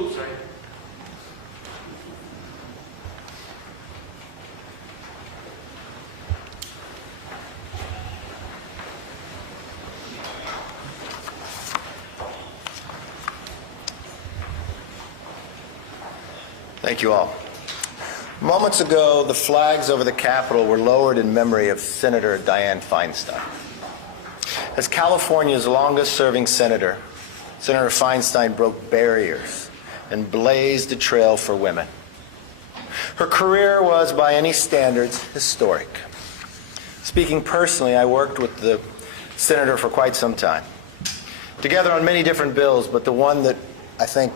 Oops, sorry. Thank you all. Moments ago, the flags over the Capitol were lowered in memory of Senator Dianne Feinstein. As California's longest-serving senator, Senator Feinstein broke barriers and blazed a trail for women. Her career was, by any standards, historic. Speaking personally, I worked with the senator for quite some time, together on many different bills, but the one that I think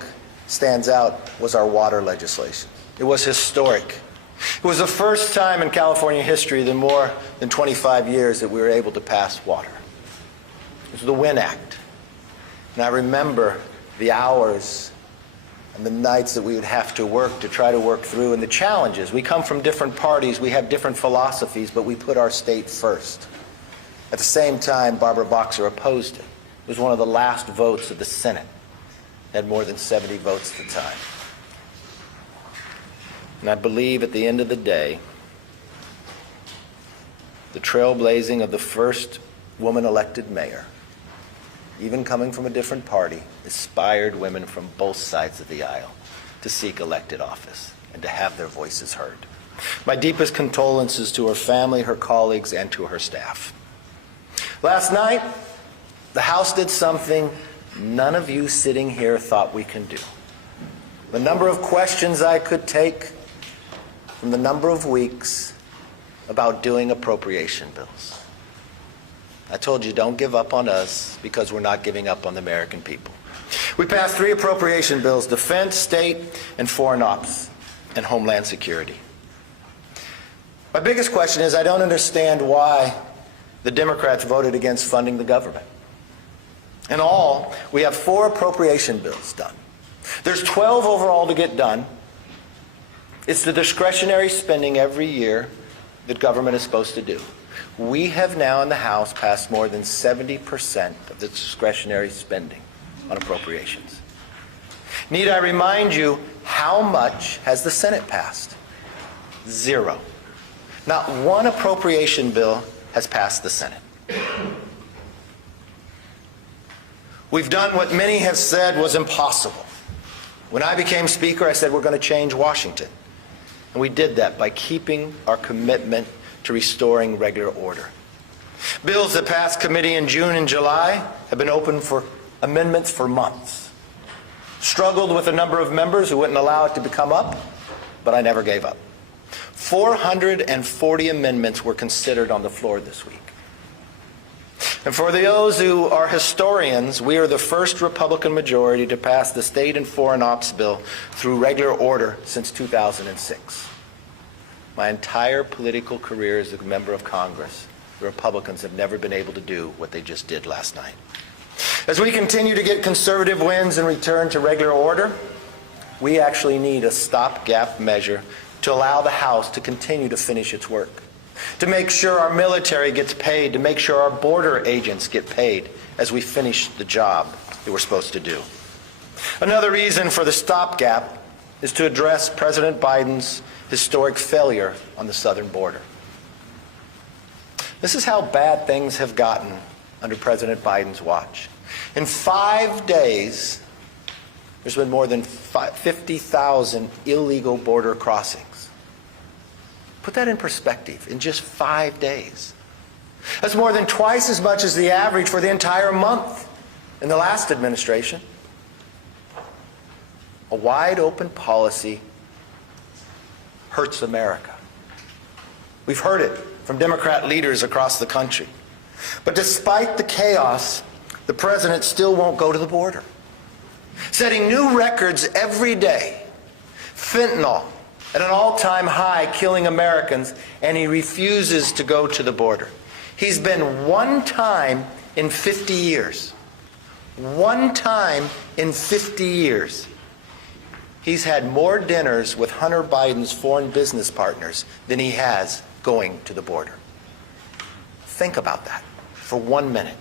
stands out was our water legislation. It was historic. It was the first time in California history in more than 25 years that we were able to pass water. It was the WIN Act. And I remember the hours and the nights that we would have to work to try to work through, and the challenges. We come from different parties, we have different philosophies, but we put our state first. At the same time, Barbara Boxer opposed it. It was one of the last votes of the Senate. It had more than 70 votes at the time. And I believe at the end of the day, the trailblazing of the first woman elected mayor, even coming from a different party, inspired women from both sides of the aisle to seek elected office and to have their voices heard. My deepest condolences to her family, her colleagues, and to her staff. Last night, the House did something none of you sitting here thought we can do. The number of questions I could take from the number of weeks about doing appropriation bills. I told you, don't give up on us, because we're not giving up on the American people. We passed 3 appropriation bills: defense, state, and foreign ops, and homeland security. My biggest question is, I don't understand why the Democrats voted against funding the government. In all, we have 4 appropriation bills done. There's 12 overall to get done. It's the discretionary spending every year that government is supposed to do. We have now in the House passed more than 70% of the discretionary spending on appropriations. Need I remind you, how much has the Senate passed? 0. Not one appropriation bill has passed the Senate. We've done what many have said was impossible. When I became Speaker, I said we're going to change Washington. And we did that by keeping our commitment to restoring regular order. Bills that passed committee in June and July have been open for amendments for months. Struggled with a number of members who wouldn't allow it to come up, but I never gave up. 440 amendments were considered on the floor this week. And for those who are historians, we are the first Republican majority to pass the State and Foreign Ops bill through regular order since 2006. My entire political career as a member of Congress, the Republicans have never been able to do what they just did last night. As we continue to get conservative wins and return to regular order, we actually need a stopgap measure to allow the House to continue to finish its work, to make sure our military gets paid, to make sure our border agents get paid as we finish the job that we're supposed to do. Another reason for the stopgap is to address President Biden's historic failure on the southern border. This is how bad things have gotten under President Biden's watch. In 5 days, there's been more than 50,000 illegal border crossings. Put that in perspective, in just 5 days. That's more than twice as much as the average for the entire month in the last administration. A wide open policy hurts America. We've heard it from Democrat leaders across the country. But despite the chaos, the president still won't go to the border, setting new records every day. Fentanyl at an all-time high, killing Americans, and he refuses to go to the border. He's been one time in 50 years. One time in 50 years. He's had more dinners with Hunter Biden's foreign business partners than he has going to the border. Think about that for 1 minute.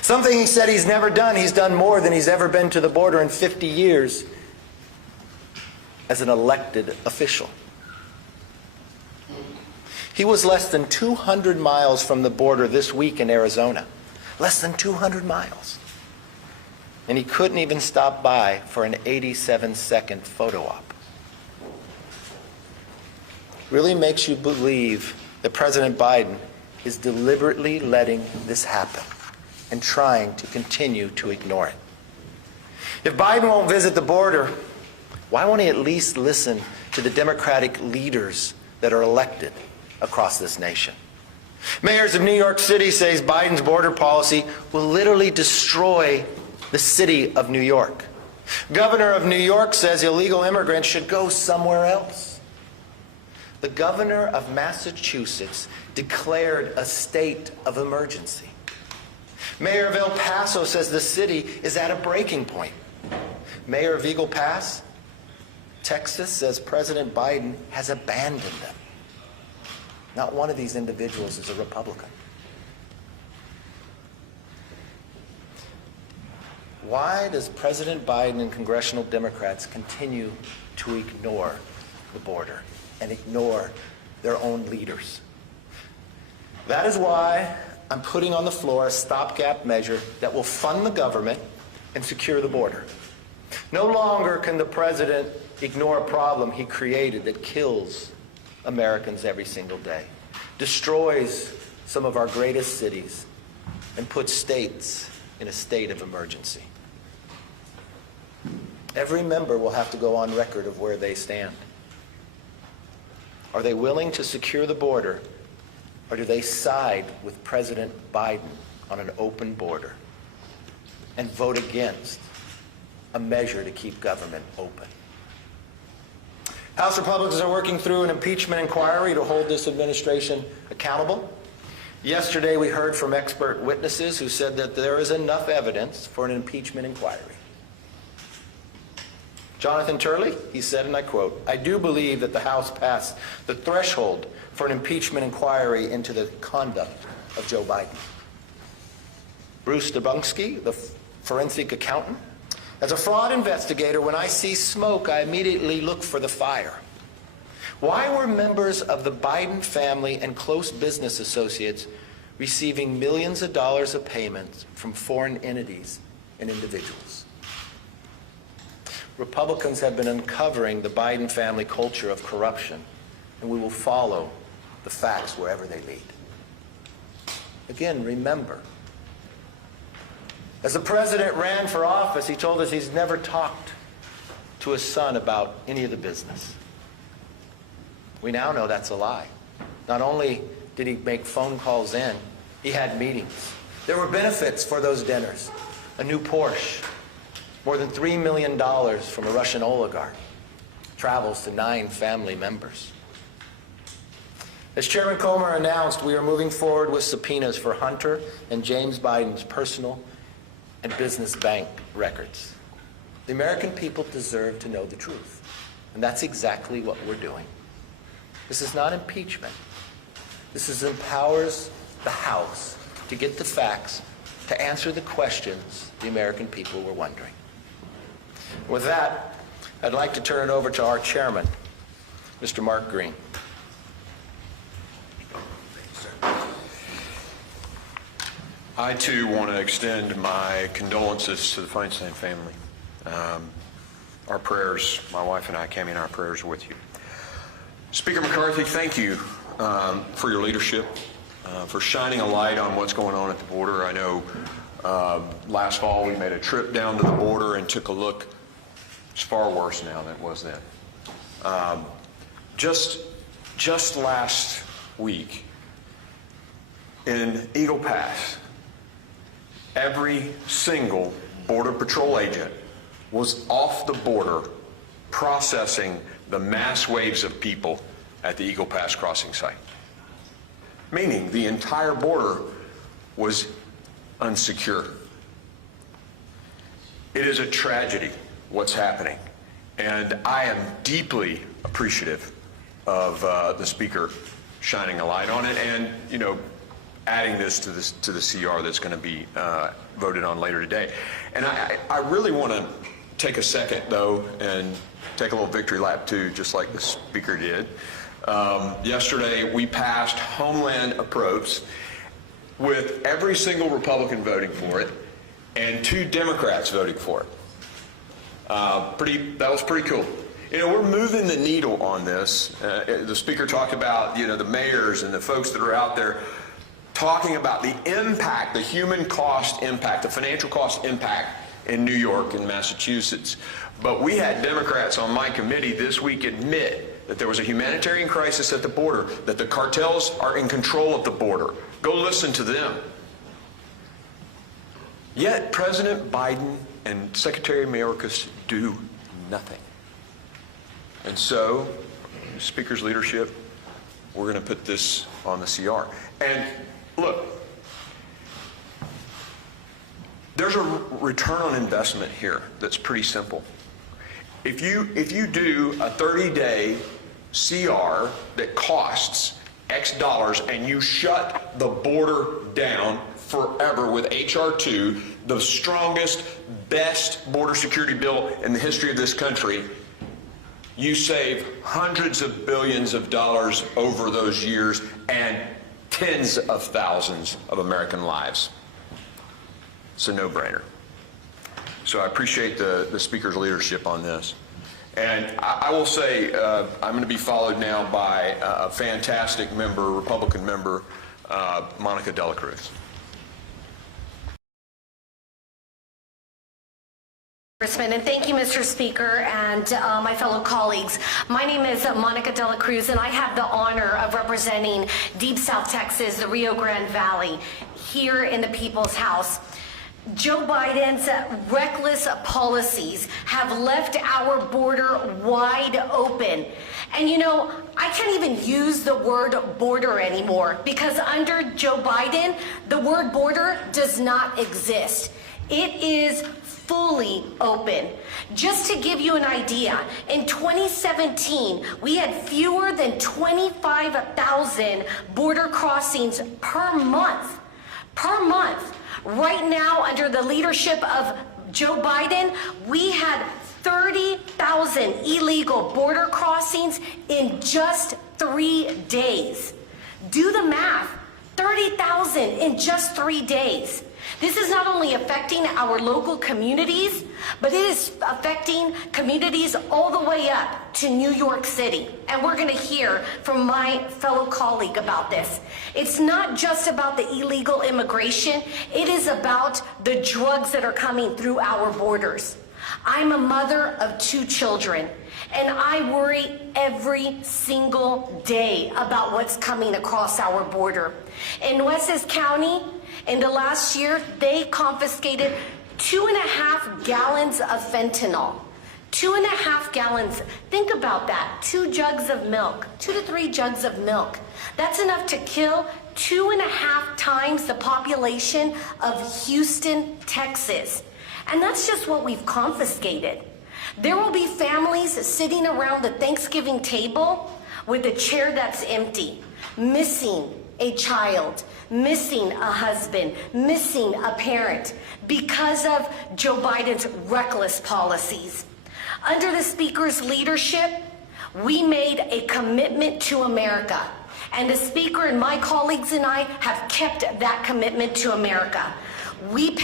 Something he said he's never done. He's done more than he's ever been to the border in 50 years. as an elected official. He was less than 200 miles from the border this week in Arizona. Less than 200 miles. And he couldn't even stop by for an 87-second photo op. Really makes you believe that President Biden is deliberately letting this happen and trying to continue to ignore it. If Biden won't visit the border, why won't he at least listen to the Democratic leaders that are elected across this nation? Mayors of New York City says Biden's border policy will literally destroy the city of New York. Governor of New York says illegal immigrants should go somewhere else. The governor of Massachusetts declared a state of emergency. Mayor of El Paso says the city is at a breaking point. Mayor of Eagle Pass, Texas, says President Biden has abandoned them. Not one of these individuals is a Republican. Why does President Biden and congressional Democrats continue to ignore the border and ignore their own leaders? That is why I'm putting on the floor a stopgap measure that will fund the government and secure the border. No longer can the president ignore a problem he created that kills Americans every single day, destroys some of our greatest cities, and puts states in a state of emergency. Every member will have to go on record of where they stand. Are they willing to secure the border, or do they side with President Biden on an open border and vote against a measure to keep government open? House Republicans are working through an impeachment inquiry to hold this administration accountable. Yesterday, we heard from expert witnesses who said that there is enough evidence for an impeachment inquiry. Jonathan Turley, he said, and I quote, "I do believe that the House passed the threshold for an impeachment inquiry into the conduct of Joe Biden." Bruce Dubunski, the forensic accountant, "As a fraud investigator, when I see smoke, I immediately look for the fire. Why were members of the Biden family and close business associates receiving millions of dollars of payments from foreign entities and individuals?" Republicans have been uncovering the Biden family culture of corruption, and we will follow the facts wherever they lead. Again, remember, as the president ran for office, he told us he's never talked to his son about any of the business. We now know that's a lie. Not only did he make phone calls in, he had meetings. There were benefits for those dinners. A new Porsche, more than $3 million from a Russian oligarch, travels to 9 family members. As Chairman Comer announced, we are moving forward with subpoenas for Hunter and James Biden's personal and business bank records. The American people deserve to know the truth, and that's exactly what we're doing. This is not impeachment. This empowers the House to get the facts, to answer the questions the American people were wondering. With that, I'd like to turn it over to our chairman, Mr. Mark Green. I, too, want to extend my condolences to the Feinstein family. Our prayers, my wife and I, Cammie, and our prayers are with you. Speaker McCarthy, thank you for your leadership, for shining a light on what's going on at the border. I know last fall we made a trip down to the border and took a look. It's far worse now than it was then. Just last week in Eagle Pass, every single Border Patrol agent was off the border processing the mass waves of people at the Eagle Pass crossing site. Meaning the entire border was unsecure. It is a tragedy what's happening, and I am deeply appreciative of the Speaker shining a light on it and, adding this to the CR that's going to be voted on later today. And I really want to take a second, though, and take a little victory lap, too, just like the Speaker did. Yesterday, we passed Homeland Approach with every single Republican voting for it and 2 Democrats voting for it. That was pretty cool. You know, we're moving the needle on this. The Speaker talked about, you know, the mayors and the folks that are out there talking about the impact, the human cost impact, the financial cost impact in New York and Massachusetts. But we had Democrats on my committee this week admit that there was a humanitarian crisis at the border, that the cartels are in control of the border. Go listen to them. Yet President Biden and Secretary Mayorkas do nothing. And so, Speaker's leadership, we're going to put this on the CR. And look, there's a return on investment here that's pretty simple. If you do a 30-day CR that costs X dollars and you shut the border down forever with H.R. 2, the strongest, best border security bill in the history of this country, you save hundreds of billions of dollars over those years and tens of thousands of American lives. It's a no-brainer. So I appreciate the Speaker's leadership on this. And I will say I'm going to be followed now by a fantastic member, Republican member, Monica De La Cruz. And thank you, Mr. Speaker, and my fellow colleagues. My name is Monica De La Cruz, and I have the honor of representing Deep South Texas, the Rio Grande Valley, here in the People's House. Joe Biden's reckless policies have left our border wide open. And you know, I can't even use the word border anymore because under Joe Biden, the word border does not exist. It is fully open. Just to give you an idea, in 2017, we had fewer than 25,000 border crossings per month. Per month. Right now, under the leadership of Joe Biden, we had 30,000 illegal border crossings in just 3 days. Do the math. 30,000 in just 3 days. This is not only affecting our local communities, but it is affecting communities all the way up to New York City. And we're going to hear from my fellow colleague about this. It's not just about the illegal immigration. It is about the drugs that are coming through our borders. I'm a mother of 2 children, and I worry every single day about what's coming across our border. In Nueces County, in the last year, they confiscated 2.5 gallons of fentanyl. 2.5 gallons. Think about that. 2 jugs of milk, 2 to 3 jugs of milk. That's enough to kill 2.5 times the population of Houston, Texas. And that's just what we've confiscated. There will be families sitting around the Thanksgiving table with a chair that's empty, missing a child, missing a husband, missing a parent because of Joe Biden's reckless policies. Under the Speaker's leadership, we made a commitment to America. And the Speaker and my colleagues and I have kept that commitment to America. We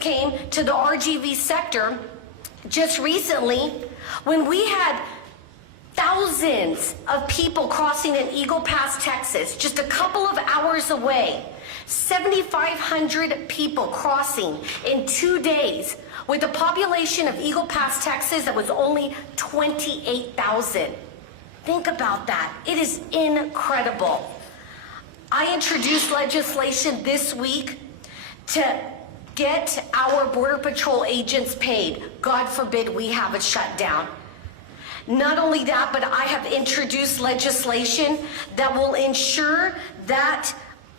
came to the RGV sector just recently when we had thousands of people crossing in Eagle Pass, Texas, just a couple of hours away. 7,500 people crossing in 2 days with a population of Eagle Pass, Texas that was only 28,000. Think about that. It is incredible. I introduced legislation this week to get our Border Patrol agents paid. God forbid we have a shutdown. Not only that, but I have introduced legislation that will ensure that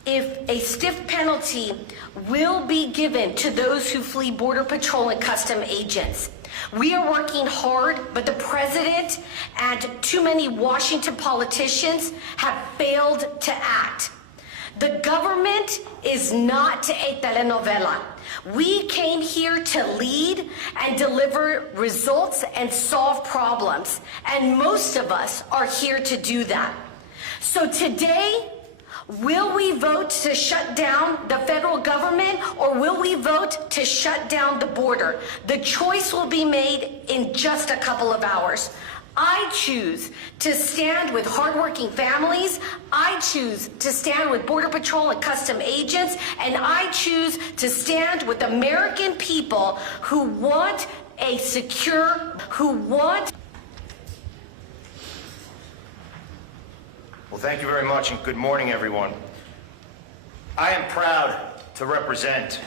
if a stiff penalty will be given to those who flee Border Patrol and custom agents. We are working hard, but the president and too many Washington politicians have failed to act. The government is not a telenovela. We came here to lead and deliver results and solve problems, and most of us are here to do that. So today, will we vote to shut down the federal government, or will we vote to shut down the border? The choice will be made in just a couple of hours. I choose to stand with hardworking families. I choose to stand with Border Patrol and custom agents. And I choose to stand with American people who want a secure, Well, thank you very much, and good morning, everyone. I am proud to represent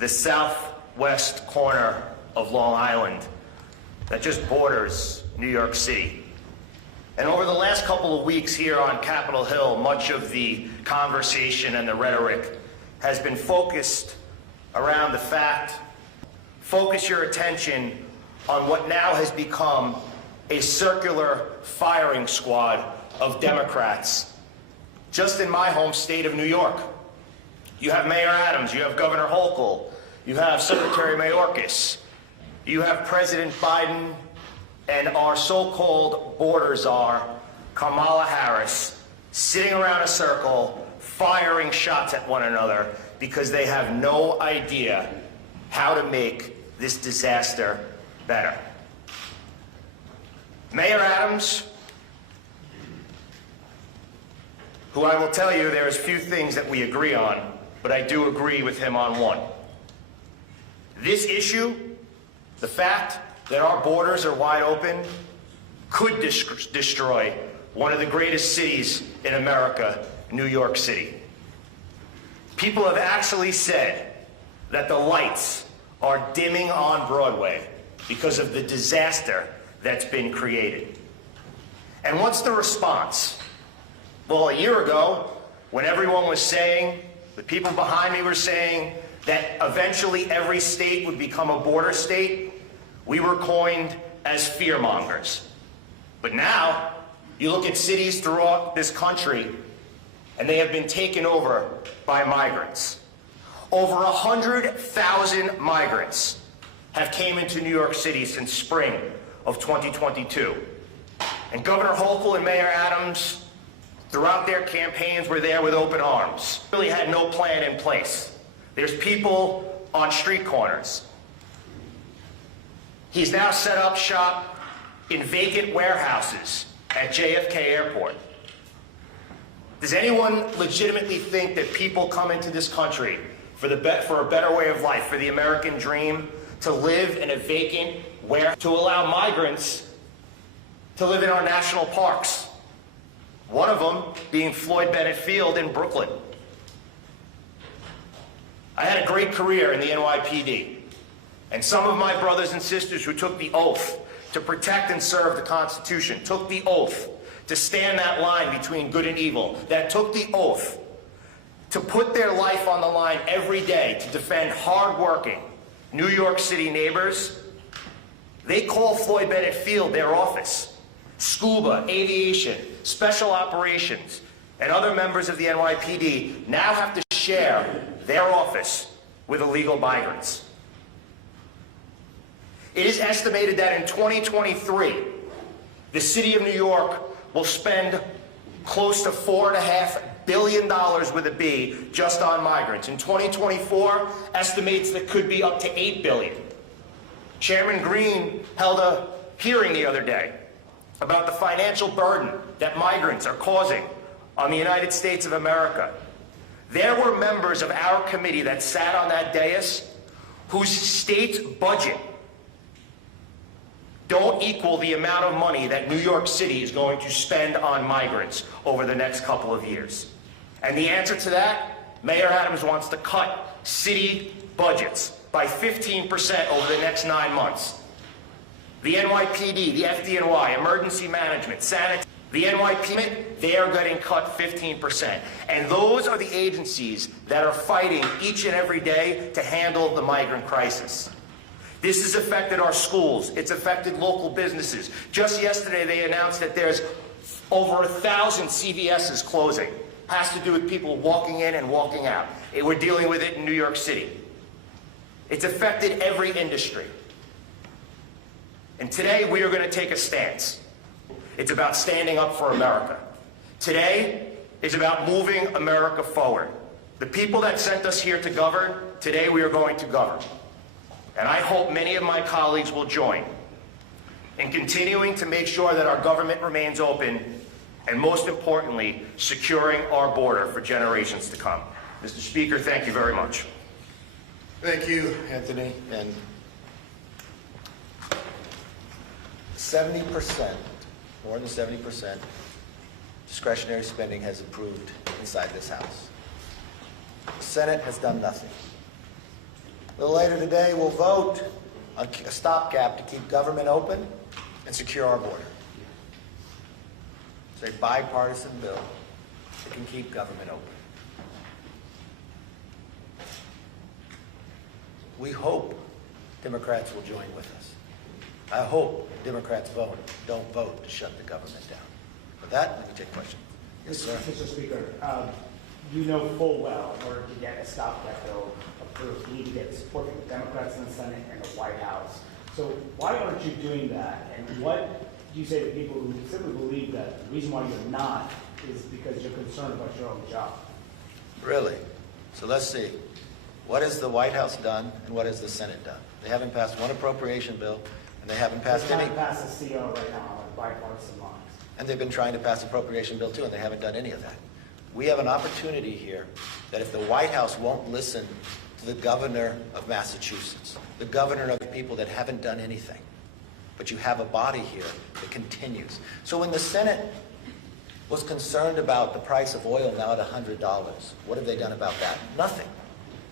the southwest corner of Long Island that just borders New York City. And over the last couple of weeks here on Capitol Hill, much of the conversation and the rhetoric has been focused around the fact, focus your attention on what now has become a circular firing squad of Democrats just in my home state of New York. You have Mayor Adams, you have Governor Hochul, you have Secretary Mayorkas, you have President Biden and our so-called border czar, Kamala Harris, sitting around a circle, firing shots at one another because they have no idea how to make this disaster better. Mayor Adams, who I will tell you there's few things that we agree on, but I do agree with him on one. This issue, the fact that our borders are wide open, could destroy one of the greatest cities in America, New York City. People have actually said that the lights are dimming on Broadway because of the disaster that's been created. And what's the response? Well, a year ago, when everyone was saying, the people behind me were saying, that eventually every state would become a border state, we were coined as fearmongers. But now, you look at cities throughout this country, and they have been taken over by migrants. Over 100,000 migrants have came into New York City since spring of 2022. And Governor Hochul and Mayor Adams, throughout their campaigns, were there with open arms. Really had no plan in place. There's people on street corners. He's now set up shop in vacant warehouses at JFK Airport. Does anyone legitimately think that people come into this country for a better way of life, for the American dream, to live in a vacant warehouse, to allow migrants to live in our national parks? One of them being Floyd Bennett Field in Brooklyn. I had a great career in the NYPD, and some of my brothers and sisters who took the oath to protect and serve the Constitution, took the oath to stand that line between good and evil, that took the oath to put their life on the line every day to defend hardworking New York City neighbors, they call Floyd Bennett Field their office. Scuba, aviation, special operations, and other members of the NYPD now have to share their office with illegal migrants. It is estimated that in 2023, the city of New York will spend close to $4.5 billion with a B just on migrants. In 2024, estimates that could be up to $8 billion. Chairman Green held a hearing the other day about the financial burden that migrants are causing on the United States of America. There were members of our committee that sat on that dais whose state's budget don't equal the amount of money that New York City is going to spend on migrants over the next couple of years. And the answer to that, Mayor Adams wants to cut city budgets by 15% over the next 9 months. The NYPD, the FDNY, emergency management, sanitary, the NYPD, they are getting cut 15%. And those are the agencies that are fighting each and every day to handle the migrant crisis. This has affected our schools. It's affected local businesses. Just yesterday, they announced that there's over 1,000 CVS's closing. Has to do with people walking in and walking out. We're dealing with it in New York City. It's affected every industry. And today we are going to take a stance. It's about standing up for America. Today is about moving America forward. The people that sent us here to govern, today we are going to govern. And I hope many of my colleagues will join in continuing to make sure that our government remains open and, most importantly, securing our border for generations to come. Mr. Speaker, thank you very much. Thank you, Anthony. And 70%, more than 70%, discretionary spending has approved inside this House. The Senate has done nothing. A little later today, we'll vote on a stopgap to keep government open and secure our border. It's a bipartisan bill that can keep government open. We hope Democrats will join with us. I hope Democrats don't vote to shut the government down. With that, let me take questions. Yes, sir. Mr. Speaker, you know full well in order to get a stopgap bill approved, you need to get support from the Democrats in the Senate and the White House. So why aren't you doing that? And what do you say to people who simply believe that the reason why you're not is because you're concerned about your own job? Really? So let's see. What has the White House done and what has the Senate done? They haven't passed one appropriation bill and they haven't passed They're any. trying to pass a CO right now on bipartisan lines. And they've been trying to pass appropriation bill too and they haven't done any of that. We have an opportunity here that if the White House won't listen to the governor of Massachusetts, the governor of the people that haven't done anything, but you have a body here that continues. So when the Senate was concerned about the price of oil now at $100, what have they done about that? Nothing.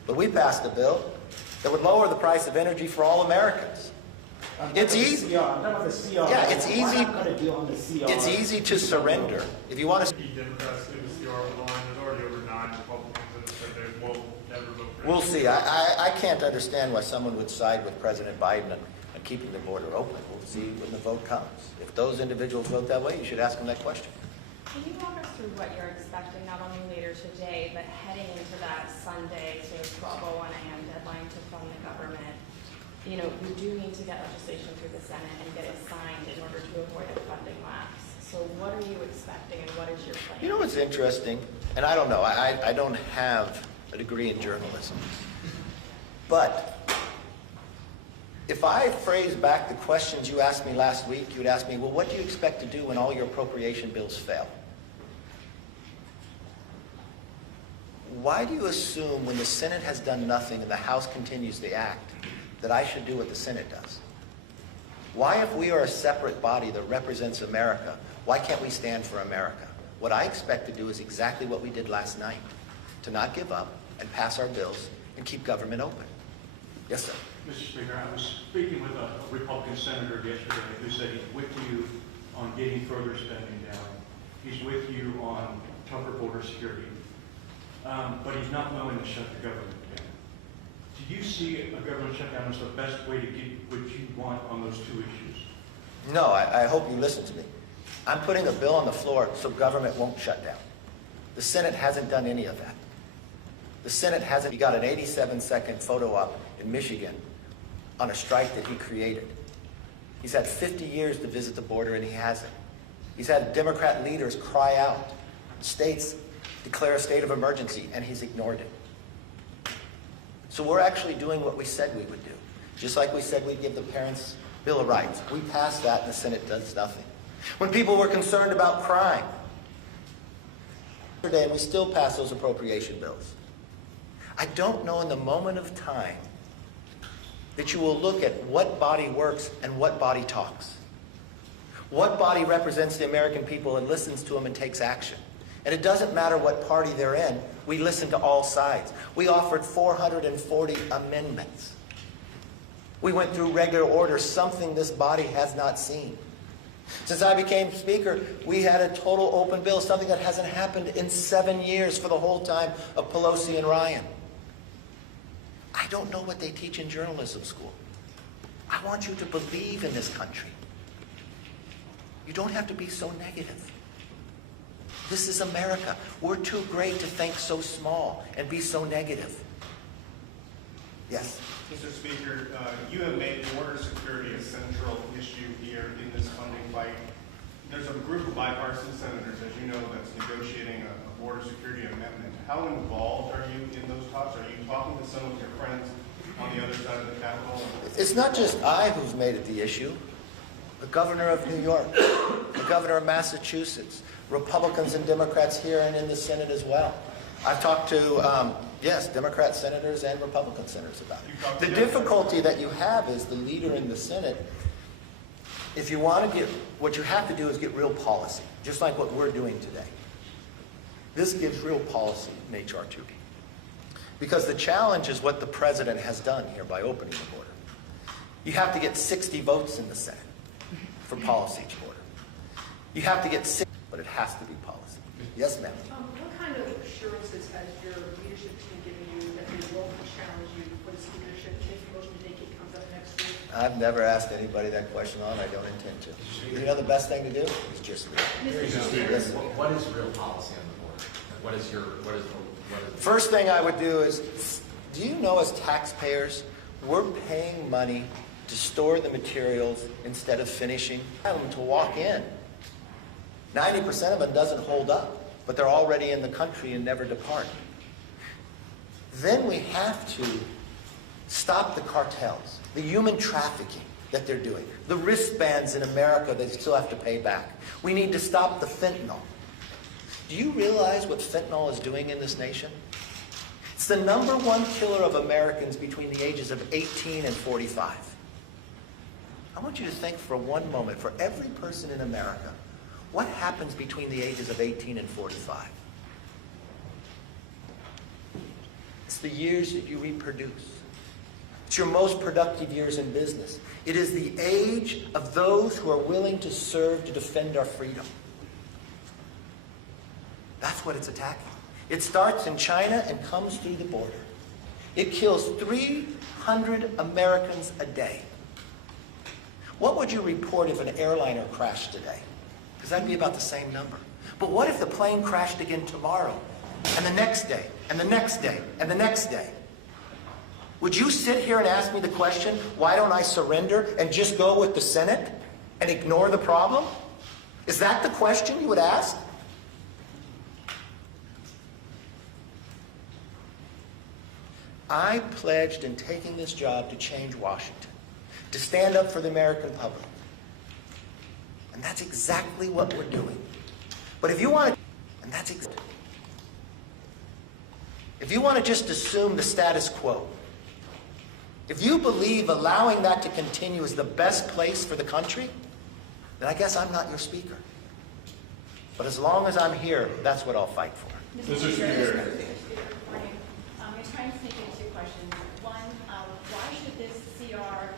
But we passed a bill that would lower the price of energy for all Americans. It's easy. I'm talking about the CR. Yeah, it's easy. Why not cut a deal on the CR? It's easy to surrender. If you want to, Democrats through the CR line, there's already over 9 Republicans that have said they will never vote for it. we'll see. I can't understand why someone would side with President Biden on keeping the border open. We'll see when the vote comes. If those individuals vote that way, you should ask them that question. Can you walk us through what you're expecting, not only later today, but heading into that Sunday to 12:01 a.m. deadline to fund the government? You know, you do need to get legislation through the Senate and get it signed in order to avoid a funding lapse. So what are you expecting and what is your plan? You know what's interesting? And I don't know. I don't have a degree in journalism. But if I phrase back the questions you asked me last week, you'd ask me, well, what do you expect to do when all your appropriation bills fail? Why do you assume when the Senate has done nothing and the House continues the act that I should do what the Senate does? Why, if we are a separate body that represents America, why can't we stand for America? What I expect to do is exactly what we did last night, to not give up and pass our bills and keep government open. Yes, sir. Mr. Speaker, I was speaking with a Republican senator yesterday who said he's with you on getting further spending down. He's with you on tougher border security. But he's not willing to shut the government down. Do you see a government shutdown as the best way to get what you want on those two issues? No, I hope you listen to me. I'm putting a bill on the floor so government won't shut down. The Senate hasn't done any of that. The Senate hasn't. He got an 87-second photo up in Michigan on a strike that he created. He's had 50 years to visit the border and he hasn't. He's had Democrat leaders cry out, states declare a state of emergency, and he's ignored it. So we're actually doing what we said we would do. Just like we said we'd give the parents Bill of Rights. We passed that and the Senate does nothing. When people were concerned about crime, and we still pass those appropriation bills. I don't know in the moment of time that you will look at what body works and what body talks. What body represents the American people and listens to them and takes action. And it doesn't matter what party they're in, we listen to all sides. We offered 440 amendments. We went through regular order, something this body has not seen. Since I became Speaker, we had a total open bill, something that hasn't happened in 7 years for the whole time of Pelosi and Ryan. I don't know what they teach in journalism school. I want you to believe in this country. You don't have to be so negative. This is America. We're too great to think so small and be so negative. Yes? Mr. Speaker, you have made border security a central issue here in this funding fight. There's a group of bipartisan senators, as you know, that's negotiating a border security amendment. How involved are you in those talks? Are you talking to some of your friends on the other side of the Capitol? It's not just I who's made it the issue. The governor of New York, the governor of Massachusetts, Republicans and Democrats here and in the Senate as well. I've talked to, yes, Democrat senators and Republican senators about it. The difficulty that you have is the leader in the Senate, if you want to get, what you have to do is get real policy, just like what we're doing today. This gives real policy in H.R. 2. Because the challenge is what the president has done here by opening the border. You have to get 60 votes in the Senate for policy to border. You have to get 60, but it has to be policy. Yes, ma'am. What kind of assurances has your leadership team given you that they won't challenge you for the speakership if the motion to vacate comes up next week? I've never asked anybody that question on. I don't intend to. You know the best thing to do is just listen. What is real policy on the border? What is First thing I would do is, do you know as taxpayers, we're paying money to store the materials instead of finishing them to walk in. 90% of them doesn't hold up, but they're already in the country and never depart. Then we have to stop the cartels, the human trafficking that they're doing, the wristbands in America they still have to pay back. We need to stop the fentanyl. Do you realize what fentanyl is doing in this nation? It's the #1 killer of Americans between the ages of 18 and 45. I want you to think for one moment, for every person in America, what happens between the ages of 18 and 45? It's the years that you reproduce. It's your most productive years in business. It is the age of those who are willing to serve to defend our freedom. That's what it's attacking. It starts in China and comes through the border. It kills 300 Americans a day. What would you report if an airliner crashed today? Because that'd be about the same number. But what if the plane crashed again tomorrow, and the next day, and the next day, and the next day? Would you sit here and ask me the question, why don't I surrender and just go with the Senate and ignore the problem? Is that the question you would ask? I pledged in taking this job to change Washington, to stand up for the American public. And that's exactly what we're doing. But if you want to, and that's exactly, if you want to just assume the status quo, if you believe allowing that to continue is the best place for the country, then I guess I'm not your speaker. But as long as I'm here, that's what I'll fight for. Mr. Speaker. I'm trying to sneak in two questions. One, why should this CR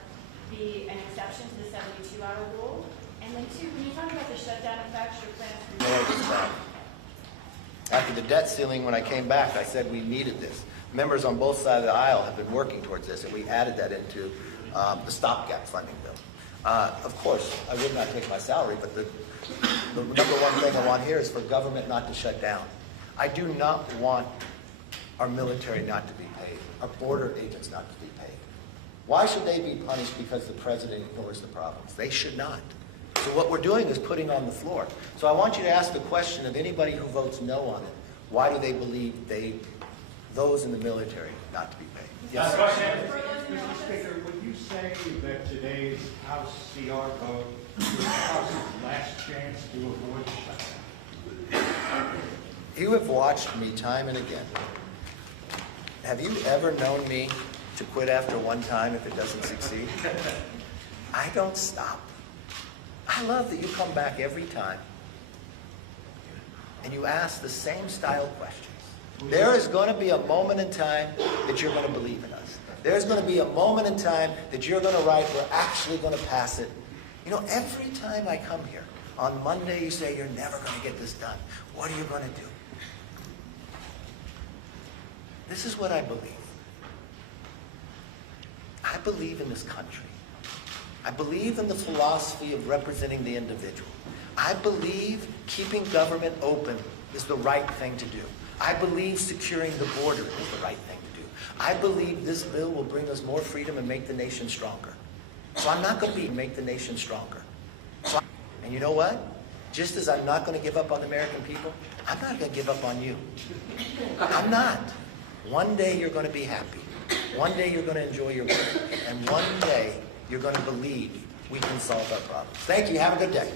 be an exception to the 72-hour rule? And then two, when you talk about the shutdown effects, your plans for... After the debt ceiling, when I came back, I said we needed this. Members on both sides of the aisle have been working towards this, and we added that into the stopgap funding bill. Of course, I would not take my salary, but the #1 thing I want here is for government not to shut down. I do not want our military not to be paid, our border agents not to be paid. Why should they be punished because the president ignores the problems? They should not. So what we're doing is putting on the floor. So I want you to ask the question of anybody who votes no on it, why do they believe those in the military not to be paid? Yes, sir. Mr. Speaker, would you say that today's House CR vote was the House's last chance to avoid the shutdown? You have watched me time and again. Have you ever known me to quit after one time if it doesn't succeed? I don't stop. I love that you come back every time and you ask the same style questions. There is going to be a moment in time that you're going to believe in us. There's going to be a moment in time that you're going to write, we're actually going to pass it. You know, every time I come here, on Monday you say, you're never going to get this done. What are you going to do? This is what I believe. I believe in this country. I believe in the philosophy of representing the individual. I believe keeping government open is the right thing to do. I believe securing the border is the right thing to do. I believe this bill will bring us more freedom and make the nation stronger. So I'm not going to make the nation stronger. And you know what? Just as I'm not going to give up on the American people, I'm not going to give up on you. I'm not. One day you're going to be happy. One day you're going to enjoy your work. And one day you're going to believe we can solve our problems. Thank you. Have a good day.